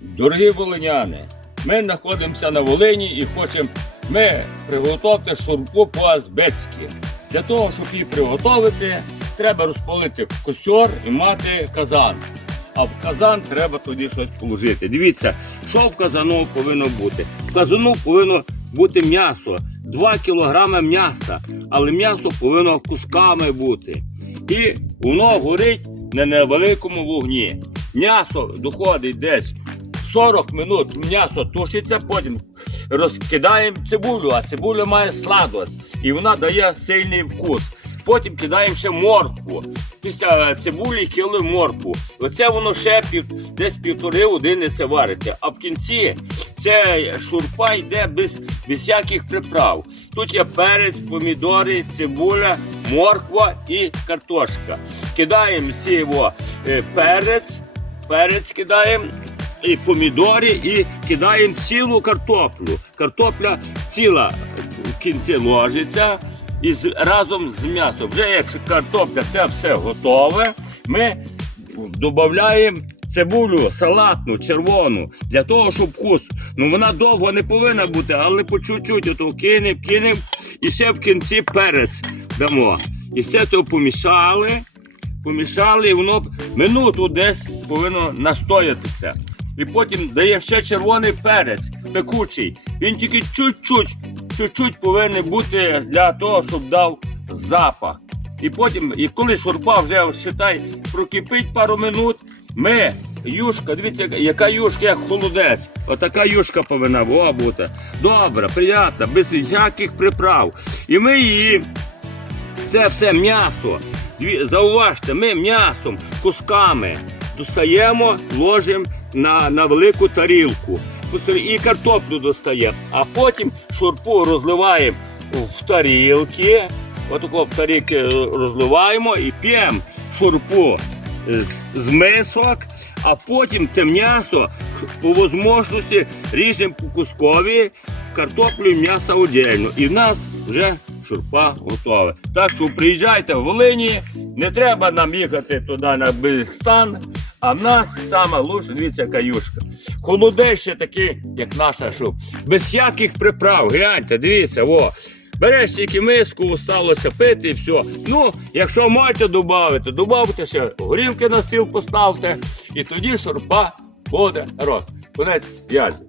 Дорогі волиняни, ми знаходимося на Волині і хочемо ми приготувати шурпу по-азбецьки. Для того, щоб її приготувати, треба розпалити костер і мати казан. А в казан треба тоді щось положити. Дивіться, що в казану повинно бути. В казану повинно бути м'ясо, 2 кг м'яса, але м'ясо повинно кусками бути. І воно горить на невеликому вогні. М'ясо доходить десь 40 минут, м'ясо тушиться, потім розкидаємо цибулю, а цибуля має сладость і вона дає сильний вкус. Потім кидаємо ще моркву. Після цибулі кили моркву. Оце воно ще пів, десь півтори години це вариться. А в кінці це шурпа йде без, без всяких приправ. Тут є перець, помідори, цибуля, морква і картошка. Кидаємо ці е, перець, перець кидаємо. І помідори, і кидаємо цілу картоплю. Картопля ціла в кінці ложиться і з, разом з м'ясом. Вже як картопля це все готове, ми додаємо цибулю салатну, червону, для того, щоб вкус. Ну вона довго не повинна бути, але по чуть-чуть ото кинемо, кинемо і ще в кінці перець дамо. І все то помішали, помішали, і воно минуту десь повинно настоятися. І потім даємо ще червоний перець, пекучий. Він тільки чуть-чуть, чуть-чуть повинен бути для того, щоб дав запах. І потім, і коли шурпа вже считай, прокипить пару минут, ми юшка, дивіться, яка юшка, як холодець. Отака юшка повинна во, бути. Добра, приятна, без всяких приправ. І ми її це все м'ясо. Зауважте, ми м'ясом, кусками достаємо, ложимо на, на велику тарілку. І картоплю достаємо. А потім шурпу розливаємо в тарілки. Отако в тарілки розливаємо і п'ємо шурпу з, з мисок, а потім те м'ясо по можливості ріжемо по кускові, картоплю і м'ясо отдельно. І в нас вже шурпа готова. Так що приїжджайте в Волині, не треба нам їхати туди на Бельстан, а в нас саме лучше, дивіться, каюшка. Холодеще таке, як наша шуб. Без всяких приправ. Гляньте, дивіться, во. Береш тільки миску, осталося пити і все. Ну, якщо можете додати, додавте ще горілки на стіл поставте, і тоді шурпа буде рот. Конець в'язі.